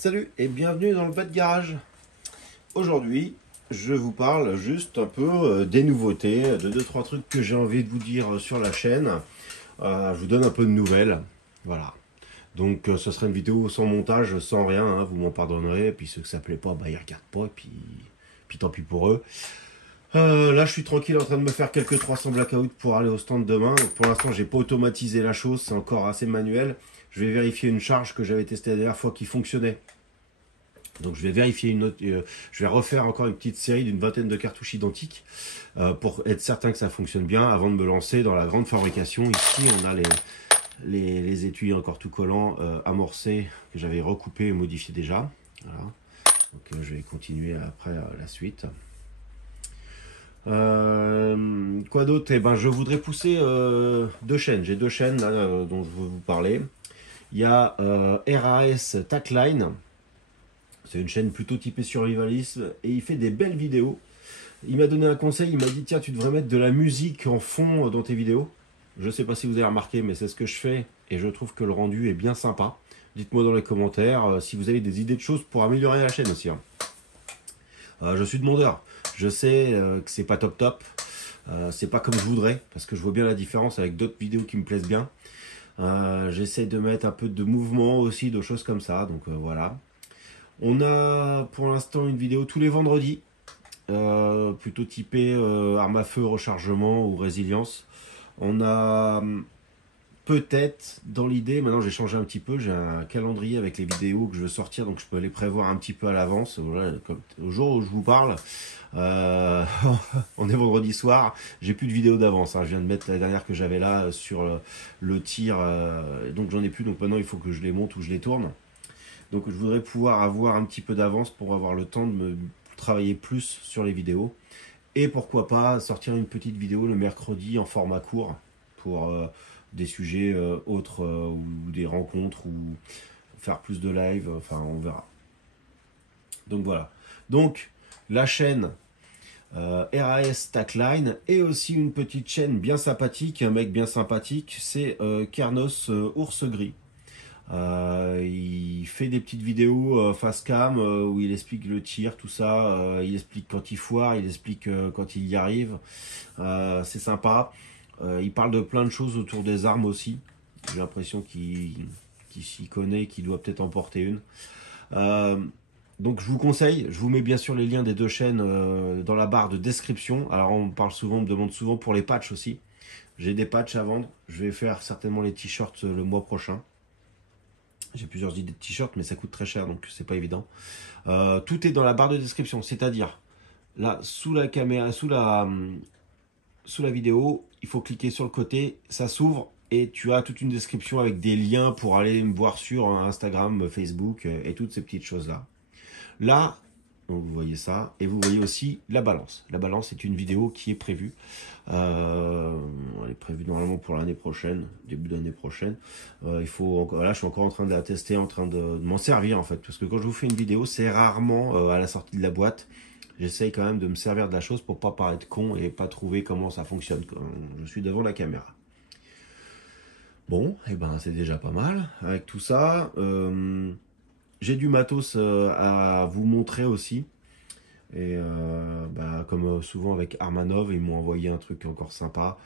Salut et bienvenue dans le Bas de Garage. Aujourd'hui, je vous parle juste un peu des nouveautés, de 2-3 trucs que j'ai envie de vous dire sur la chaîne. Je vous donne un peu de nouvelles. Voilà. Donc ce sera une vidéo sans montage, sans rien, hein, vous m'en pardonnerez. Et puis ceux que ça plaît pas, bah ils regardent pas, et puis tant pis pour eux. Là je suis tranquille en train de me faire quelques 300 blackout pour aller au stand demain. Donc, pour l'instant j'ai pas automatisé la chose, c'est encore assez manuel. Je vais vérifier une charge que j'avais testée la dernière fois qui fonctionnait. Donc je vais vérifier une autre, je vais refaire encore une petite série d'une vingtaine de cartouches identiques pour être certain que ça fonctionne bien avant de me lancer dans la grande fabrication. Ici on a les étuis encore tout collants amorcés que j'avais recoupés et modifiés déjà. Voilà. Donc je vais continuer après la suite. Quoi d'autre? Eh ben, je voudrais pousser deux chaînes. J'ai deux chaînes là, dont je veux vous parler. Il y a RAS Tagline. C'est une chaîne plutôt typée survivalisme et il fait des belles vidéos. Il m'a donné un conseil, il m'a dit tiens, tu devrais mettre de la musique en fond dans tes vidéos. Je ne sais pas si vous avez remarqué, mais c'est ce que je fais et je trouve que le rendu est bien sympa. Dites-moi dans les commentaires si vous avez des idées de choses pour améliorer la chaîne aussi. Je suis demandeur. Je sais que c'est pas top top. C'est pas comme je voudrais parce que je vois bien la différence avec d'autres vidéos qui me plaisent bien. J'essaie de mettre un peu de mouvement aussi, de choses comme ça. Donc voilà. On a pour l'instant une vidéo tous les vendredis, plutôt typée arme à feu, rechargement ou résilience. On a peut-être dans l'idée, maintenant j'ai changé un petit peu, j'ai un calendrier avec les vidéos que je veux sortir, donc je peux les prévoir un petit peu à l'avance. Voilà, au jour où je vous parle, on est vendredi soir, j'ai plus de vidéos d'avance. Je viens de mettre la dernière que j'avais là sur le tir, donc j'en ai plus, donc maintenant il faut que je les monte ou je les tourne. Donc je voudrais pouvoir avoir un petit peu d'avance pour avoir le temps de me travailler plus sur les vidéos. Et pourquoi pas sortir une petite vidéo le mercredi en format court pour des sujets autres ou des rencontres ou faire plus de live, enfin on verra. Donc voilà. Donc la chaîne RAS Tagline et aussi une petite chaîne bien sympathique, un mec bien sympathique, c'est Kernos Ours Gris. Il fait des petites vidéos face cam où il explique le tir, tout ça. Il explique quand il foire, il explique quand il y arrive. C'est sympa. Il parle de plein de choses autour des armes aussi. J'ai l'impression qu'il s'y connaît, qu'il doit peut-être en porter une. Donc je vous conseille, je vous mets bien sûr les liens des deux chaînes dans la barre de description. Alors on parle souvent, on me demande souvent pour les patchs aussi. J'ai des patchs à vendre. Je vais faire certainement les t-shirts le mois prochain. J'ai plusieurs idées de t-shirts, mais ça coûte très cher, donc c'est pas évident. Tout est dans la barre de description, c'est-à-dire là sous la caméra, sous la vidéo, il faut cliquer sur le côté, ça s'ouvre et tu as toute une description avec des liens pour aller me voir sur Instagram, Facebook et toutes ces petites choses-là. Là, donc vous voyez ça, et vous voyez aussi la balance. La balance est une vidéo qui est prévue. Elle est prévue normalement pour l'année prochaine, début d'année prochaine. Là, je suis encore en train de la tester, en train de m'en servir en fait, parce que quand je vous fais une vidéo, c'est rarement à la sortie de la boîte. J'essaye quand même de me servir de la chose pour pas paraître con et pas trouver comment ça fonctionne quand je suis devant la caméra. Bon, et ben c'est déjà pas mal. Avec tout ça, j'ai du matos à vous montrer aussi. Et comme souvent avec Armanov, ils m'ont envoyé un truc encore sympa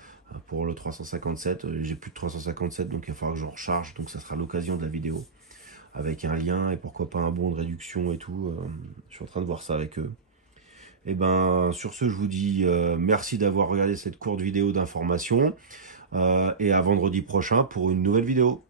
pour le 357. J'ai plus de 357, donc il va falloir que je recharge. Donc ça sera l'occasion de la vidéo avec un lien et pourquoi pas un bon de réduction et tout. Je suis en train de voir ça avec eux. Et ben sur ce, je vous dis merci d'avoir regardé cette courte vidéo d'information et à vendredi prochain pour une nouvelle vidéo.